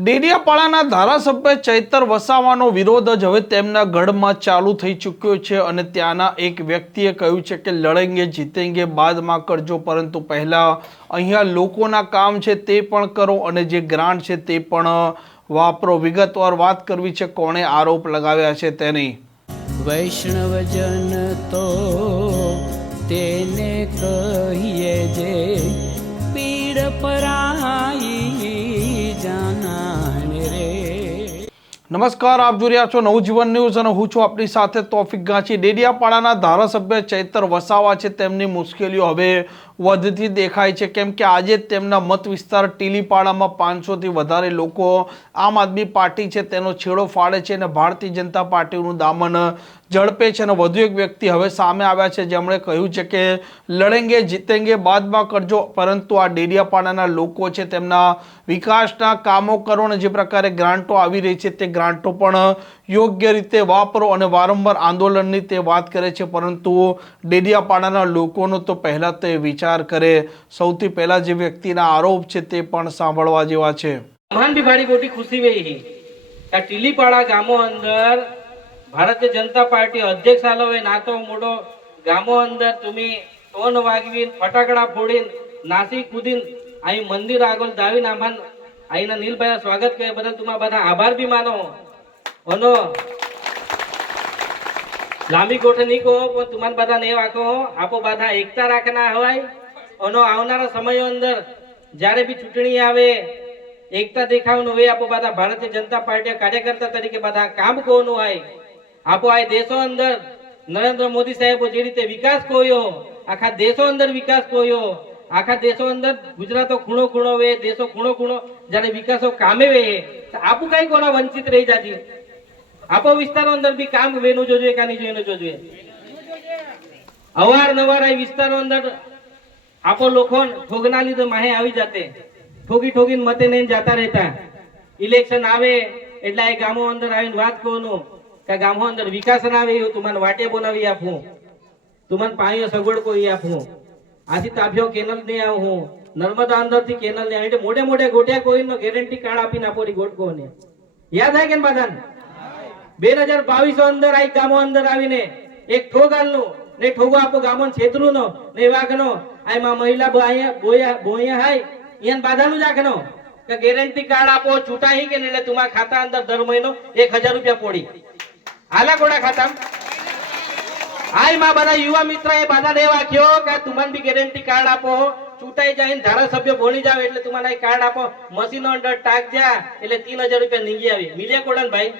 ડેડિયાપાડાના ધારાસભ્ય ચૈતર વસાવાનો વિરોધ જ હવે તેમના ગઢમાં ચાલુ થઈ ચૂક્યો છે અને ત્યાંના એક વ્યક્તિએ કહ્યું છે કે લડેંગે જીતેંગે બાદમાં કરજો, પરંતુ પહેલાં અહીંયા લોકોના કામ છે તે પણ કરો અને જે ગ્રાન્ટ છે તે પણ વાપરો. વિગતવાર વાત કરવી છે કોણે આરોપ લગાવ્યા છે તેની વૈષ્ણવજન તો તેને કહીએ જે પીડ પરાઈ નમસ્કાર, આપ જોઈ રહ્યા છો નવજીવન ન્યૂઝ અને હું છું આપણી સાથે તોફિક ગાંચી. ડેડિયાપાડાના ધારાસભ્ય ચૈતર વસાવા છે. તેમની મુશ્કેલીઓ હવે વધતી દેખાય છે. કેમ કે આજે તેમના મત વિસ્તાર ટીલીપાડામાં પાંચસોથી વધારે લોકો આમ આદમી પાર્ટી છે. તેનો છેડો ફાડે છે અને ભારતીય જનતા પાર્ટીનું દામન ઝડપે છે અને વધુ એક વ્યક્તિ હવે સામે આવ્યા છે. જેમણે કહ્યું છે કે લડેંગે, જીતેંગે બાદમાં કરજો, પરંતુ આ ડેડિયાપાડાના લોકો છે. તેમના વિકાસના કામો કરો અને જે પ્રકારે ગ્રાન્ટો આવી રહી છે તે ગ્રાન્ટો પણ યોગ્ય રીતે વાપરો અને વારંવાર આંદોલનની તે વાત કરે છે પરંતુ ડેડિયાપાડાના લોકોનો તો પહેલાં તે વિચાર કરે સૌથી પહેલાં જે વ્યક્તિના આરોપ છે તે પણ સાંભળવા જેવા છે મહાન બી ભારી મોટી ખુશી વહી હી આ ટીલીપાડા ગામો અંદર ભારતીય જનતા પાર્ટી અધ્યક્ષ આલો હોય નાતો મોટો ગામો અંદર तुम्ही ટોન વાગવીન ફટાકડા ફોડીન નાસી કૂદીન અહીં મંદિર આગળ દાવીને આમાં અહીંના નીલભાઈ સ્વાગત કરે બદલ તમારા બધા આભાર બી માનો. ઓનો લાંબી ગોઠ નહીં કહો, પણ તમારા બધા ને વાકો આપો બધા એકતા રાખના હોય. અનો આવનારા સમયો અંદર જ્યારે બી ચૂંટણી આવે, એકતા દેખાવાનું હોય, આપો બધા ભારતીય જનતા પાર્ટી કાર્યકર્તા તરીકે બધા કામ કોનું હોય. આપો આ દેશો અંદર નરેન્દ્ર મોદી સાહેબો જે રીતે વિકાસ કોયો આખા દેશો અંદર વિકાસ કોયો આખા દેશો અંદર ગુજરાતો ખૂણો ખૂણો વે, દેશો ખૂણો ખૂણો, જ્યારે વિકાસો કામે વે આપું કઈ કોના વંચિત રહી જાતી? આપો વિસ્તારો અંદર બી કામ વેનું જોજે કાની જોઈને જોજે? અવારનવાર આ વિસ્તારો અંદર આપો લોકો ઠોગના લીધે માહે આવી જાતે. ઠોગી ઠોગીને મતે નહીં જતા રહેતા. ઇલેક્શન આવે એટલે આ ગામો અંદર આવીને વાત કહું કે ગામો અંદર વિકાસ ના આવે એવું તું વાટે બનાવી આપું. તું મને પાણીઓ સગવડ કોઈ આપું. આથી તાભ્યો કેનલ નહીં આવું નર્મદા અંદરથી કેનલ નહીં આવે. મોટે મોટે ગોટ્યા કોઈ નો ગેરંટી કાર્ડ આપો પડી ગોટ કોને યાદ આવે કે બાદાન બે હજાર બાવીસો અંદર આ ગામો અંદર આવીને એક ઠોગાલનું, ને ઠોગો આપો ગામો છેતરું નો ને વાઘનો આમાં મહિલા બોયા બોયા હાય. એન બાધાનું જ આખનો. કે ગેરંટી કાર્ડ આપો છૂટાઈ કે એટલે તમારા ખાતા અંદર દર મહિનો એક હજાર રૂપિયા પોડી. આલા કોડા ખાતા આયમાં બધા યુવા મિત્ર એ બધા ને વાક્યો કે તમને બી ગેરંટી કાર્ડ આપો. ચૂંટાઈ જાય ધારાસભ્ય ભણી જાવ એટલે તમારે કાર્ડ આપો. મશીનો અંદર ટાક જા એટલે ત્રણ હજાર રૂપિયા નીંગી આવી. મિલે કોડન ભાઈ?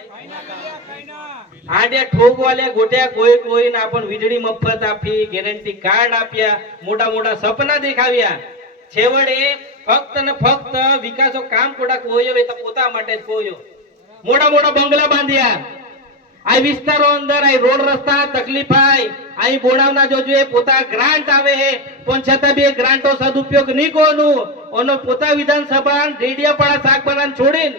આડે ઠોક વાલે ગોટ્યા કોઈ કોઈ ના પણ વીજળી મફત આપી ગેરંટી કાર્ડ આપ્યા, મોટા મોટા સપના દેખાવ્યા. છેવડે ફક્ત ને ફક્ત વિકાસો કામ કોડા કોયો એ તો પોતા માટે કોયો મોટા મોટા બંગલા બાંધ્યા. આ વિસ્તારો અંદર, આ રોડ રસ્તા તકલીફ આય. અહીં બોડાવના જોજો એ પોતા ગ્રાન્ટ આવે હે. પણ છતાં બી એ ગ્રાન્ટો સદુપયોગ નહીં કોનું. ઓનો પોતા વિધાનસભા રેડિયાપાડા શાક બનાન છોડીને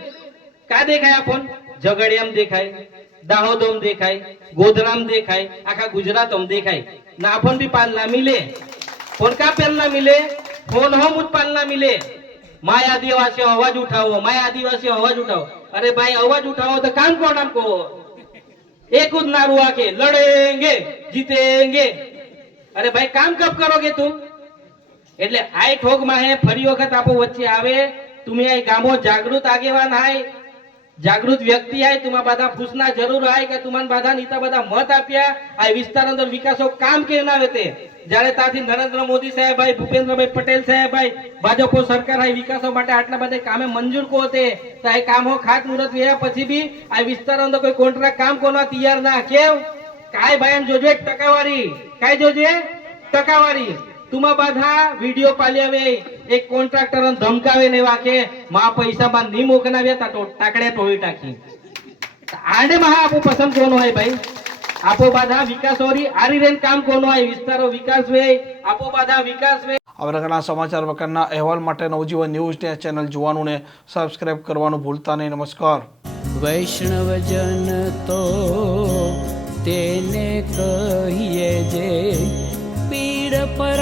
કા દેખાય આ ફોન? ઝઘડિયામ દેખાય, દાહોદમ દેખાય, ગોધરામ દેખાય, આખા ગુજરાતમ દેખાય. ના ફોન બી પાલ ના મિલે. ફોન કા પેલ ના મિલે? ફોન હમ ઉત્પાલ ના મિલે? માય આદિવાસીઓ, અવાજ ઉઠાવો, માય આદિવાસીઓ, અવાજ ઉઠાવો. અરે ભાઈ, અવાજ ઉઠાવો તો કામ કોણ નામ કહો? एक खुद नारू आके लड़ेंगे जीतेंगे અરે ભાઈ કામ કબ કરોગે તું એટલે આય ઠોક માં હે ફરી વખત આપો વચ્ચે આવે તમે આ ગામો જાગૃત આગેવાન હાય જાગૃત વ્યક્તિ હાય તુમા બધા પૂછના જરૂર હાય કે તુમાન બધા નીતા બધા મત આપ્યા આ વિસ્તાર અંદર વિકાસો કામ કે ના વેતે જ્યારે ત્યાંથી નરેન્દ્ર મોદી સાહેબ, ભાઈ ભૂપેન્દ્રભાઈ પટેલ સાહેબ, ભાઈ ભાજપો સરકાર વિકાસો માટે આટલા બધા કામે મંજૂર કો તે, તો ખાત મુહૂર્ત વ્યા પછી બી આ વિસ્તારો અંદર કોઈ કોન્ટ્રાક્ટ કામ કોના તૈયાર ના કેમ? કાય ભાઈ જોજો એક ટકાવારી કાય જોજે? ટકાવારી. તુમા બધા, વિડિયો પાલ્યાવે એક કોન્ટ્રાક્ટર ધમકાવે ને વાકે માં પૈસા માં ની મોકનાવ્યા તા તો ટાકડે ટોળી ટાકી આડે મહા આપું પસંદ કોનો હોય ભાઈ? આપો બધા વિકાસ હોરી આરી રેન કામ કોનો હોય વિસ્તારો વિકાસ વે આપો બધા વિકાસ વે. આ સમાચાર પ્રકારના અહેવાલ માટે નવજીવન ન્યૂઝ ચેનલ જોવાનું ને સબસ્ક્રાઇબ કરવાનું ભૂલતા નહીં. નમસ્કાર. વૈષ્ણવજન તો તેને કહીએ જે પીડ પરાઈ